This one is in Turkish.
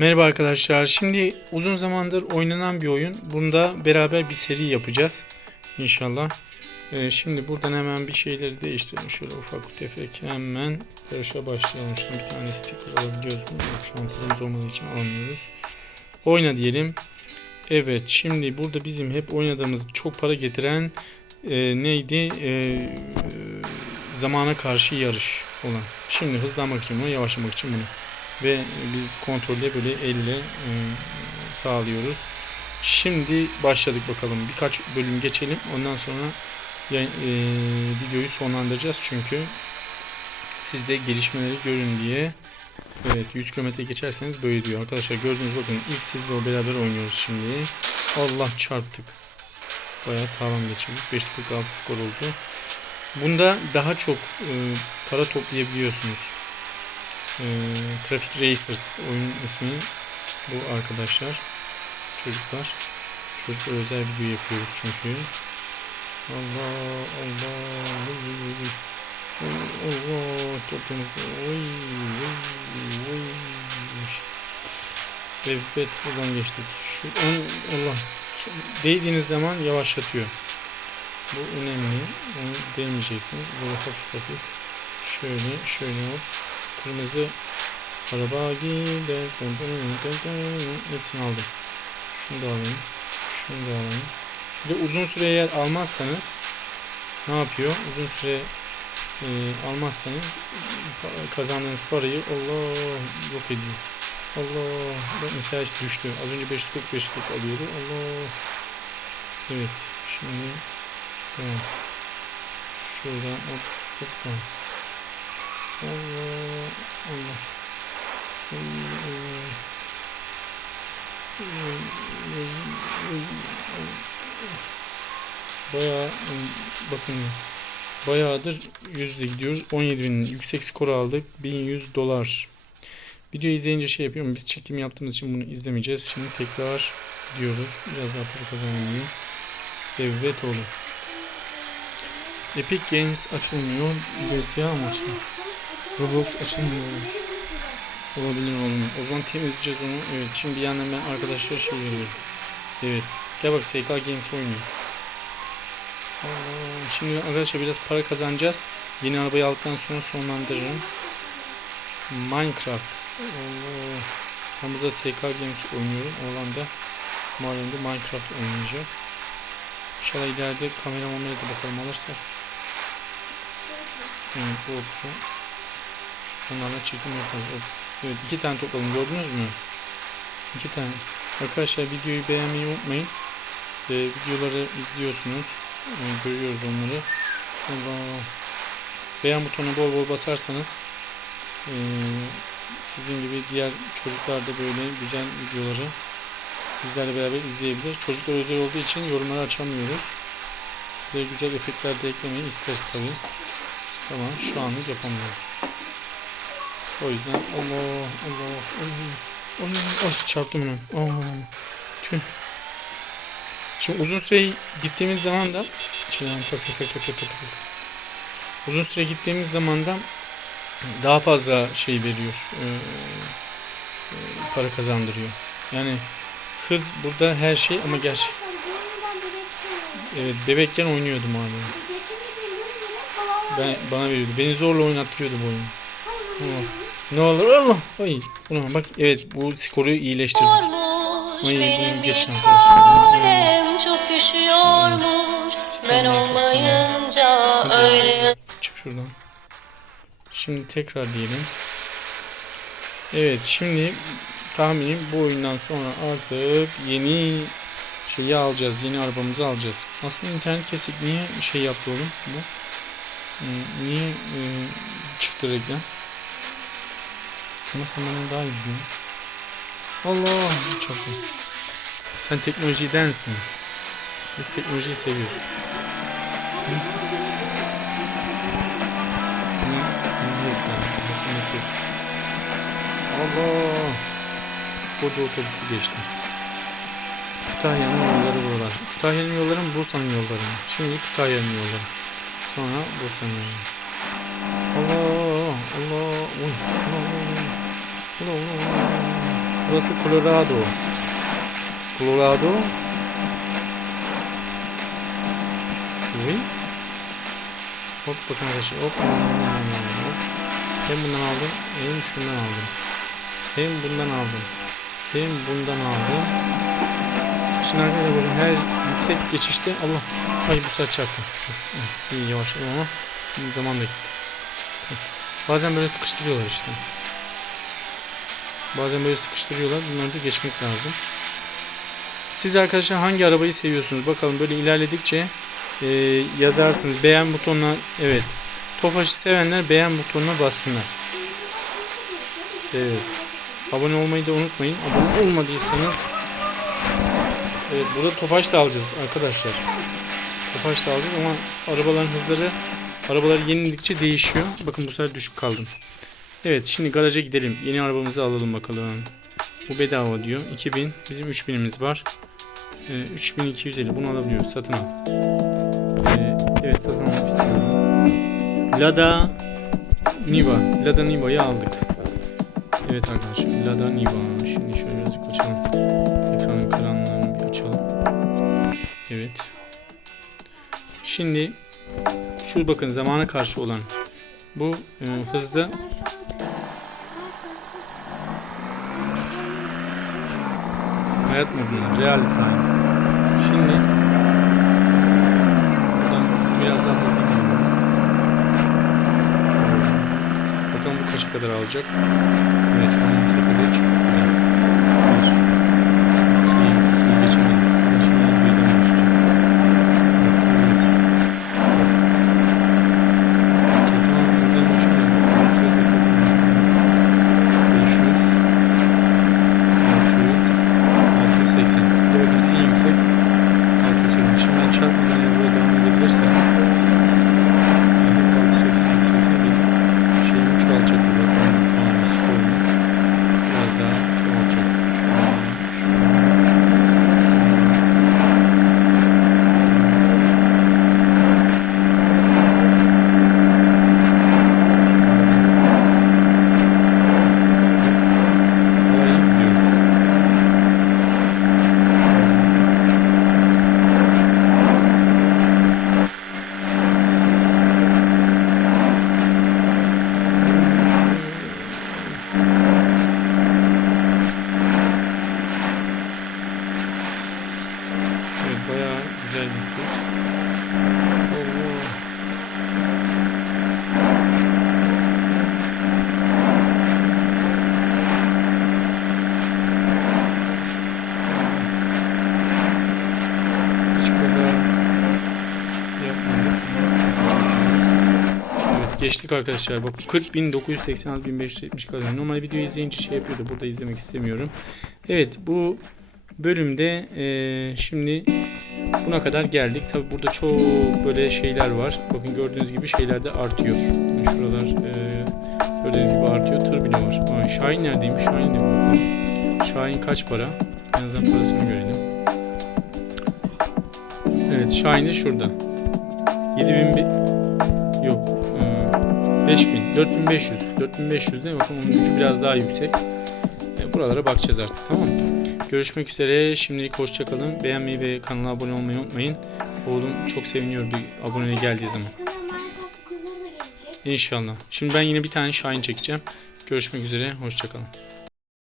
Merhaba arkadaşlar. Şimdi uzun zamandır oynanan bir oyun. Bunda beraber bir seri yapacağız. İnşallah. Ee, şimdi buradan hemen bir şeyleri değiştirelim. Şöyle ufak tefek hemen yarışa başlayalım. Şimdi bir tane sticker alabiliyoruz Şu an turumuz olmadığı için alamıyoruz. Oyna diyelim. Evet şimdi burada bizim hep oynadığımız çok para getiren e, neydi? E, zamana karşı yarış olan. Şimdi hızlanmak için bunu, yavaşlamak için bunu ve biz kontrolle böyle elle e, sağlıyoruz. Şimdi başladık bakalım. Birkaç bölüm geçelim. Ondan sonra e, videoyu sonlandıracağız çünkü siz de gelişmeleri görün diye. Evet 100 km geçerseniz böyle diyor. Arkadaşlar gördüğünüz bakın ilk sizle o beraber oynuyoruz şimdi. Allah çarptık. Bayağı sağlam geçirdik. 546 skor oldu. Bunda daha çok e, para toplayabiliyorsunuz. Ee, Traffic Racers oyunun ismi bu arkadaşlar. Çocuklar. Çocuklar özel video yapıyoruz çünkü. Allah Allah. Allah oy oy. Evet buradan geçtik. Şu an Allah değdiğiniz zaman yavaşlatıyor. Bu önemli. Onu değmeyeceksiniz. Böyle hafif hafif. Şöyle şöyle hop. Kırmızı araba gider. Hepsini aldım. Şunu da alayım. Şunu da alayım. Bir de uzun süre eğer almazsanız ne yapıyor? Uzun süre e, almazsanız kazandığınız parayı Allah yok ediyor. Allah mesela işte düştü. Az önce 540 540 alıyordu. Allah. Evet. Şimdi tamam. Şuradan hop hop. Allah Allah. Bayağı bakın bayağıdır yüzde gidiyoruz. 17 bin yüksek skor aldık. 1100 dolar. Video izleyince şey yapıyorum. Biz çekim yaptığımız için bunu izlemeyeceğiz. Şimdi tekrar diyoruz. Biraz daha para kazanmayı. Evet oğlum. Epic Games açılmıyor. GTA açılıyor? Roblox açılmıyor. Olabilir oğlum. O zaman temizleyeceğiz onu. Evet şimdi bir yandan ben arkadaşlara şey veriyorum. Evet. Gel bak SK Games oynuyor. Şimdi arkadaşlar biraz para kazanacağız. Yeni arabayı aldıktan sonra sonlandırırım. Minecraft. Allah. Ben burada SK Games oynuyorum. Oğlan da malum da Minecraft oynayacak. İnşallah ileride kamera mamera da bakalım alırsak. Evet bu opşu. Onlarla çekim yaparız. Hop. Evet iki tane topladım gördünüz mü? İki tane. Arkadaşlar videoyu beğenmeyi unutmayın. Ee, videoları izliyorsunuz. Ee, görüyoruz onları. Allah. Beğen butonuna bol bol basarsanız ee, sizin gibi diğer çocuklar da böyle güzel videoları bizlerle beraber izleyebilir. Çocuklar özel olduğu için yorumları açamıyoruz. Size güzel efektler de eklemeyi isteriz tabii. Ama şu anlık yapamıyoruz. O yüzden Allah Allah Allah Allah oh, çarptım onu. Tüh. Şimdi uzun süre gittiğimiz zaman da şimdi tak tak tak tak tak tak. Uzun süre gittiğimiz zaman da daha fazla şey veriyor. e, e, para kazandırıyor. Yani hız burada her şey ama gerçi evet bebekken oynuyordum abi. Ben bana veriyordu. Beni zorla oynattırıyordu bu oyunu. Allah. Ne olur Allah. Ay. Buna bak evet bu skoru iyileştirdik. Ay, bunu geçin arkadaşlar. çok üşüyormuş Ben olmayınca öyle Çık şuradan. Şimdi tekrar diyelim. Evet şimdi tahminim bu oyundan sonra artık yeni şeyi alacağız. Yeni arabamızı alacağız. Aslında internet kesik niye şey yaptı oğlum bu? Hmm, Niye e, çıktı reklam? Ama sen benden daha iyi biliyorsun. Allah çok iyi. Sen teknolojidensin. Biz teknolojiyi seviyoruz. Hı? Allah! Koca otobüsü geçti. Kütahya'nın yolları buralar. Kütahya'nın yolları mı Bursa'nın yolları mı? Şimdi Kütahya'nın yolları. Sonra Bursa'nın yolları. Allah! Allah! Uy! Allah! Allah! Allah! Allah! Allah! Burası Colorado. Colorado. Oui. Hop bakın arkadaşlar. Hop. Hem bundan aldım. Hem şundan aldım. Hem bundan aldım. Hem bundan aldım. Şimdi arkadaşlar bakın her yüksek geçişte Allah. Ay bu saç çarptı. İyi yavaşladım ama zaman da gitti. Bazen böyle sıkıştırıyorlar işte. Bazen böyle sıkıştırıyorlar. Bunları da geçmek lazım. Siz arkadaşlar hangi arabayı seviyorsunuz? Bakalım böyle ilerledikçe e, yazarsınız. Beğen butonuna evet. Tofaş'ı sevenler beğen butonuna bassınlar. Evet. Abone olmayı da unutmayın. Abone olmadıysanız Evet burada Tofaş da alacağız arkadaşlar. Tofaş da alacağız ama arabaların hızları arabalar yenildikçe değişiyor. Bakın bu sefer düşük kaldım. Evet şimdi garaja gidelim. Yeni arabamızı alalım bakalım. Bu bedava diyor. 2000. Bizim 3000'imiz var. Ee, 3250 bunu alabiliyoruz. Satın al. Ee, evet satın almak istiyorum. Lada Niva. Lada Niva'yı aldık. Evet arkadaşlar. Lada Niva. Şimdi şöyle birazcık açalım. Ekranın karanlığını bir açalım. Evet. Şimdi şu bakın zamana karşı olan bu e, hızda hayat modunda real time. Şimdi buradan biraz daha hızlı gidiyor. Şöyle. Bakalım bu kaça kadar alacak. Evet şu an 8'e çıktık bile. 1 2 2 geçemedik. Şimdi birden başlayacak. 400 Çözülen hızdan başlayalım. 500 600 680 Bir de bakın en yüksek 680 Şimdi ben çarpmadan eğer böyle devam edebilirsem yani hep 680 680 bir şeyimi çoğalacak bu bakalım puanımı skorumu biraz daha çoğalacak şöyle şöyle Bayağı iyi gidiyoruz. Evet bayağı güzel gittik. Allah. Hiç kaza yapmadık. Evet geçtik arkadaşlar. Bak 40.986.570 kazanıyor. Normal videoyu izleyince şey yapıyordu. Burada izlemek istemiyorum. Evet bu bölümde eee, şimdi buna kadar geldik. Tabi burada çok böyle şeyler var. Bakın gördüğünüz gibi şeyler de artıyor. Şuralar eee, gördüğünüz gibi artıyor. Tır bile var. Aa, Şahin neredeymiş? Şahin de bir. Şahin kaç para? En azından parasını görelim. Evet Şahin de şurada. 7000 bi- yok 5000 4500 4500 de bakın onun gücü biraz daha yüksek. E, buralara bakacağız artık tamam? Görüşmek üzere. Şimdilik hoşçakalın. Beğenmeyi ve kanala abone olmayı unutmayın. Oğlum çok seviniyor bir aboneliğe geldiği zaman. İnşallah. Şimdi ben yine bir tane Shine çekeceğim. Görüşmek üzere. Hoşçakalın.